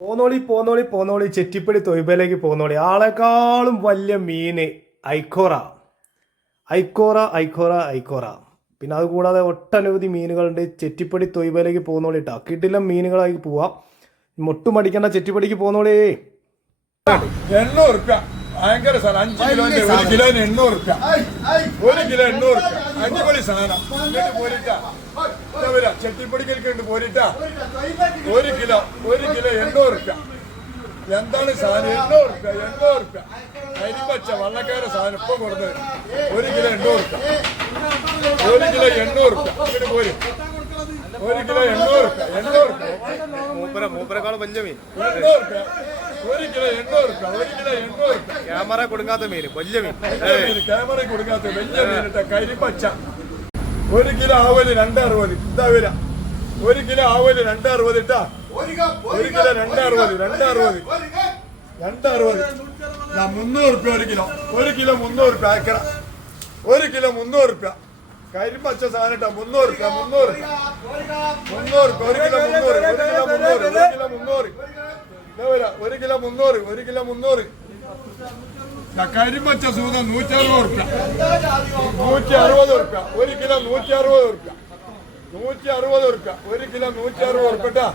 പോന്നോളി പോന്നോളി പോന്നോളി. ചെറ്റിപ്പടി തൊയ്ബയിലേക്ക് പോന്നോളി. ആളെക്കാളും വലിയ മീന് ഐക്കോറ. ഐക്കോറ ഐക്കോറ ഐക്കോറ. പിന്നെ അത് കൂടാതെ ഒട്ടനവധി മീനുകളുണ്ട്. ചെറ്റിപ്പടി തൊയ്ബയിലേക്ക് പോന്നോളി കേട്ടോ കിട്ടില്ല മീനുകളായി പോവാം. മുട്ടുമടിക്കേണ്ട ചെറ്റിപ്പടിക്ക് പോന്നോളി. എണ്ണൂറ് ഭയങ്കര സാധനം. അഞ്ച് കിലോന്റെ ഒരു കിലോന് എണ്ണൂറ് റുപ്യ. ഒരു കിലോ എണ്ണൂറ് റുപ്യ. അടിപൊളി സാധനം. പോരിട്ടാ. വരാ. ചെട്ടിപ്പൊടിക്കൽക്കുണ്ട് പോരിട്ടാ. ഒരു കിലോ ഒരു കിലോ എണ്ണൂറ് റുപ്യ. എന്താണ് സാധനം? എണ്ണൂറ് റുപ്യ എണ്ണൂറ് റുപ്യ. അരിപ്പച്ച വള്ളക്കാരുടെ സാധനം ഇപ്പൊ കൊടുത്തത് ഒരു കിലോ എണ്ണൂറ് റുപ്യ ഒരു കിലോ എണ്ണൂറ് റുപ്യ ഇങ്ങോട്ട് പോര് ഒരു കിലോ എണ്ണൂറ് റുപ്യ എണ്ണൂറ് റുപ്യ മൂപ്പര മൂപ്പരെക്കാളും വലിയ മീൻ എണ്ണൂറ് റുപ്യ ഒരു കിലോ എണ്ണൂറ് റുപ്യ ഒരു കിലോ വലിയ മീൻ? ക്യാമറ കൊടുക്കാത്ത മീൻ വലിയ മീൻ. ക്യാമറ കൊടുക്കാത്ത വലിയ മീനിട്ട കരിപ്പച്ച. ഒരു കിലോ ആവൽ രണ്ടറുപത് ഇതാ വരാ. ഒരു കിലോ ആവൽ രണ്ടറുപത് ഇട്ടാ. ഒരു കിലോ രണ്ടറുപത് രണ്ടറുപത്. രണ്ടറുപത്. മുന്നൂറ് റുപ്യ ഒരു കിലോ. ഒരു കിലോ മുന്നൂറ് റുപ്യ ഒരു കിലോ മുന്നൂറ് റുപ്യ. കരിമ്പച്ച സാധനം മുന്നൂറ് രൂപ മുന്നൂറ്. മുന്നൂറ് ഒരു കിലോ മുന്നൂറ് ഒരു കിലോ മുന്നൂറ് ഒരു കിലോ മുന്നൂറ്. ഒരു കിലോ മുന്നൂറ് കരിമ്പച്ച സൂത നൂറ്റി അറുപത് റുപ്യ നൂറ്റി അറുപത് റുപ്യ ഒരു കിലോ നൂറ്റി അറുപത് റുപ്യ നൂറ്റി അറുപത് റുപ്യ ഒരു കിലോ നൂറ്റി അറുപത് റുപ്യട്ടാ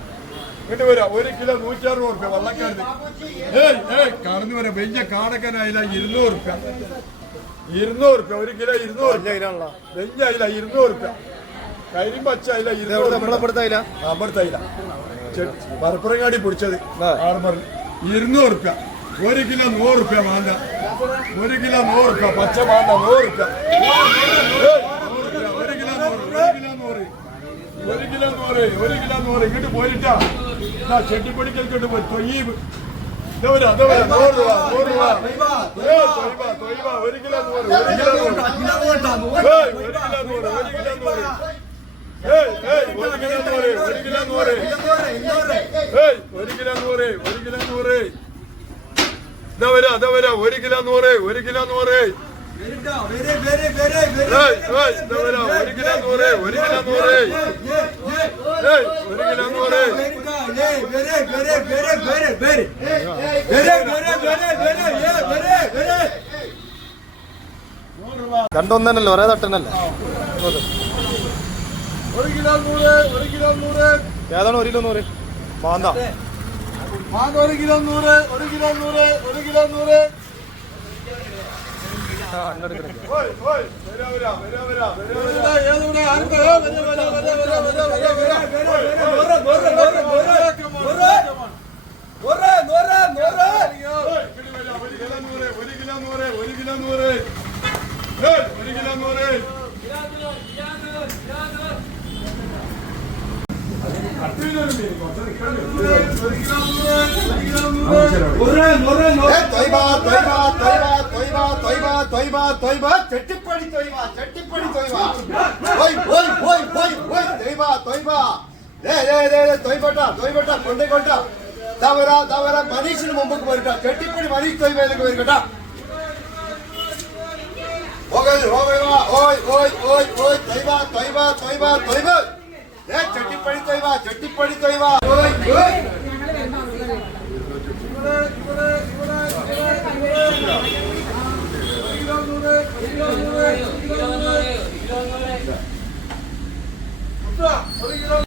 ഇങ്ങോട്ട് വരാ. ഒരു കിലോ നൂറ്റി അറുപത് റുപ്യ വള്ളക്കാരന്. ഏയ് ഏയ് കടന്നു വരാം വലിയ കാടക്കനായില്ല. ഇരുന്നൂറ് റുപ്യ ഇരുന്നൂറ് റുപ്യ ഒരു കിലോ ഇരുന്നൂറ് വലിയ അയില ഇരുന്നൂറ് റുപ്യ കരിമ്പച്ച അയില ഇരുന്നൂറ് അമർത്തയില്ല പറപ്പുറങ്ങാടി പിടിച്ചത്. ആർമറിൽ. ഇരുന്നൂറ് റുപ്യ ഒരു കിലോ നൂറ് റുപ്യ മാണ്ട ഒരു കിലോ നൂറ് റുപ്യ പച്ച മാണ്ട നൂറ് റുപ്യ ഒരു കിലോ നൂറ് ഒരു കിലോ നൂറ്. ഒരു കിലോ നൂറ് ഒരു കിലോ നൂറ്. ഇങ്ങോട്ട് പോയിട്ടാ. ചെട്ടിപ്പടിക്കൽക്കോട്ട് പോയി. തൊയ്യ് ഒരു കിലോ നൂറ്, ഒരു കിലോ നൂറ്. ഒരു കിലോ നൂറ്, ഒരു കിലോ നൂറ്. ഒരു കിലോ നൂറ്, രണ്ടൊന്നല്ലോ ഒരേ തട്ടനല്ലേ ഒരു കിലോ നൂറ്, ഒരു കിലോ നൂറ്. ഏതാണ് ഒരു കിലോ നൂറ് മാന്ത മാന്ത ഒരു കിലോ നൂറ്, ഒരു കിലോ നൂറ്, ഒരു കിലോ നൂറ്. ഏതാ വരാ, ആർക്ക്? ഏ, വരാ, വരാ, വരാ, വരാ, വരാ, വരാ, വരാ. ഓയ്, ഓയ്, പിടി വരാ, ഒരു കിലോ നൂറ്, ഒരു കിലോ നൂറ്, ഒരു കിലോ നൂറ്. ഏയ്, ഒരു കിലോ നൂറ്. അത്രയും മീൻ, കുറച്ച് നിൽക്കണ്ടേ? ഒരു കിലോ നൂറ്, ഒരു കിലോ നൂറ്. ഏ, തൊയ്ബ, തൊയ്ബ, തൊയ്ബ, തൊയ്ബ, തൊയ്ബ, തൊയ്ബ, തൊയ്ബ, ചെട്ടിപ്പടി തൊയ്ബ, ചെട്ടിപ്പടി ദേ, ദേ, ദേ, തൊയ്ബട്ടാ, തൊയ്ബട്ടാ, കൊണ്ടേ കൊണ്ടാ. ദാ വരാ, ദാ വരാ, മനീഷിന് മുമ്പ് പോയിട്ടാ ചെട്ടിപ്പടി മനീഷ് തൊയ്ബയിലേക്ക് പോയിരിക്കട്ടാ ഓകേ ചൊട്ടിപ്പണി തൊയ്വ ചൊട്ടിപ്പണി തൊയ്വ ഒരു കിലോ